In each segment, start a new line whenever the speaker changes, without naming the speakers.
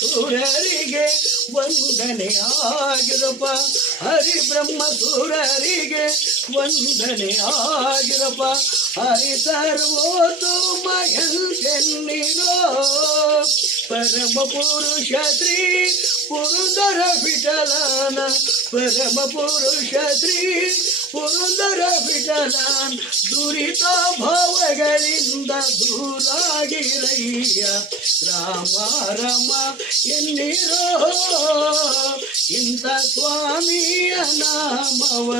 ಸೂರರಿಗೆ ವಂದನೆ ಆಗಿರಪ್ಪ ಹರಿ ಬ್ರಹ್ಮ ಸೂರರಿಗೆ ವಂದನೆ ಆಗಿರಪ್ಪ ಹರಿ ಸರ್ವೋತ್ತಮ ಎಂದೆನ್ನಿರೋ ಪರಮ ಪುರುಷ ಶ್ರೀ ಪುರುಂದರ ವಿಠಲನ ಪರಮ ಪುರುಷ ಶ್ರೀ ಪುರುಂದರ ವಿಠಲನ್ ದುರಿತ ಭಾವಗಳಿಂದ ದೂರಾಗಿರಯ್ಯ. ರಾಮ ರಮ ಎನ್ನಿರೋ ಇಂಥ ಸ್ವಾಮಿಯ ನಾಮವ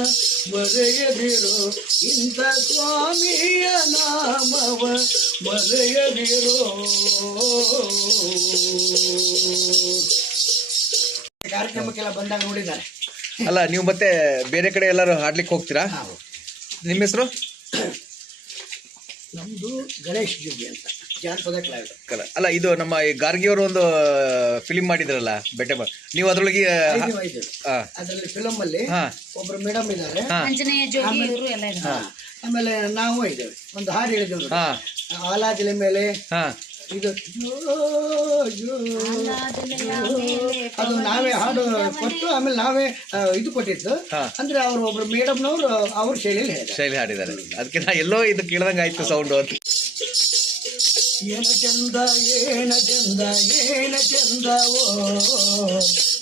ಮರೆಯದಿರೋ? ಇಂಥ ಸ್ವಾಮಿಯ ನಾಮವ ಮರೆಯದಿರೋ? ಕಾರ್ಯಕ್ರಮಕ್ಕೆಲ್ಲ ಬಂದಾಗ ನೋಡಿದ್ದಾರೆ.
ಅಲ್ಲ ನೀವು ಮತ್ತೆ ಬೇರೆ ಕಡೆ ಎಲ್ಲರೂ ಹಾಡ್ಲಿಕ್ಕೆ ಹೋಗ್ತೀರಾ?
ನಾವು
ನಿಮ್ಮ ಹೆಸರು?
ನಮ್ದು ಗಣೇಶ್ ಜುಗ್ಗಿ ಅಂತ ಜಾನಪದ ಕಲಾವಿದ.
ಕಲ ಅಲ್ಲ ಇದು ನಮ್ಮ ಈ ಗಾರ್ಗಿಯವರು ಒಂದು ಫಿಲಿಮ್ ಮಾಡಿದ್ರಲ್ಲ ಬೆಟ್ಟೆ ಬ- ನೀವು ಅದ್ರೊಳಗೆ
ಐದು ಐದು ಅದರಲ್ಲಿ ಫಿಲಮ್ ಅಲ್ಲಿ
ಹಾ.
ಒಬ್ರು ಮೇಡಮ್ ಇದ್ದಾರೆ
ಹಾ.
ಆಂಜನೇಯ ಜೋಗಿ ಇವರು ಎಲ್ಲ ಇದ್ದಾರೆ
ಆಮೇಲೆ ನಾವು ಇದ್ದೇವೆ. ಒಂದು ಹಾಡು ಹೇಳಿದ್ದೇವೆ ನೋಡಿ.
ಹಾ.
ಆಲಾದಿಲೆ ಮೇಲೆ
ಹಾ.
ಇದು ಜೋ, ಜೋ. ಅದು ನಾವೇ ಹಾಡು ಕೊಟ್ಟು ಆಮೇಲೆ ನಾವೇ ಇದು ಕೊಟ್ಟಿದ್ದು.
ಹಾ.
ಅಂದ್ರೆ ಅವರು ಒಬ್ರು ಮೇಡಮ್ನವರು ಅವ್ರ ಶೈಲಿಯಲ್ಲಿ
ಶೈಲಿ ಹಾಡಿದ್ದಾರೆ. ಅದಕ್ಕೆ ನಾ ಎಲ್ಲೋ ಇದು ಕೇಳ್ದಂಗೆ ಆಯ್ತು ಸೌಂಡು ಅಂತ
ಏನ ಚಂದ ಏನ ಚಂದ ಏನ ಚಂದ ಓ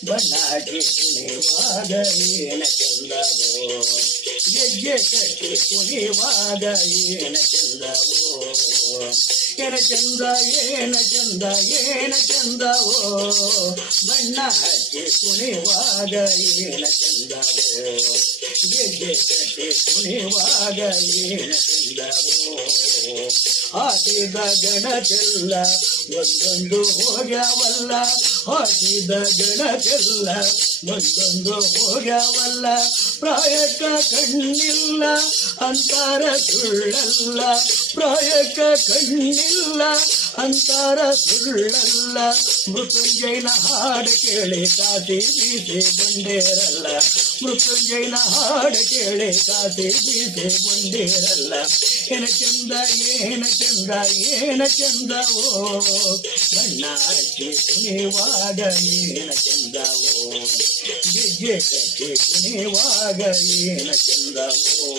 ಬನ್ನಾಡಿ ಕುಣಿವಾಗ ಏನ ಚಂದ ಓ ಗೆಜ್ಜೆ ಕಟ್ಟಿ ಕುಣಿವಾಗ ಏನ ಚಂದವೋ ಏನ ಚಂದ ಏನ ಚಂದ, ಏನ ಚಂದವೋ ಬಣ್ಣ ಹಚ್ಚಿ ಕುಣಿವಾಗ ಏನ ಚಂದವೋ ಗೆಜ್ಜೆ ಕಟ್ಟಿ ಕುಣಿವಾಗ ಏನ ಚಂದವೋ ಗಣ ಗಣತೆಲ್ಲ ಒಂದೊಂದು ಹೋಗ್ಯಾವಲ್ಲ ಗಣ ಗಣತೆಲ್ಲ ಒಂದೊಂದು ಹೋಗ್ಯಾವಲ್ಲ ಪ್ರಾಯಕ ಕಣ್ಣಿಲ್ಲ, ಅಂತಾರ ಸುಳ್ಳಲ್ಲ ಪ್ರಾಯಕ ಕಣ್ಣಿಲ್ಲ ಅಂತಾರ ಸುಳ್ಳಲ್ಲ ಮೃತ್ಯುಂಜಯನ ಹಾಡು ಕೇಳಿ ಕಾಸಿ ಬೀಸಿ ಬಂಡೇರಲ್ಲ ಮೃತ್ಯುಂಜಯನ ಹಾಡು ಕೇಳಿ ಕಾಸಿ ಬೀಸಿ ಬಂಡೇರಲ್ಲ ಏನ ಚಂದ ಏನ ಚಂದ ಏನ ಚಂದವೋ ಬಣ್ಣ ಹಚ್ಚಿ ಕುಣಿವಾಗ ಏನ ಚಂದವೋ ಗೆಜ್ಜೆ ಕಟ್ಟಿ ಕುಣಿವಾಗ ಏನ ಚಂದವೋ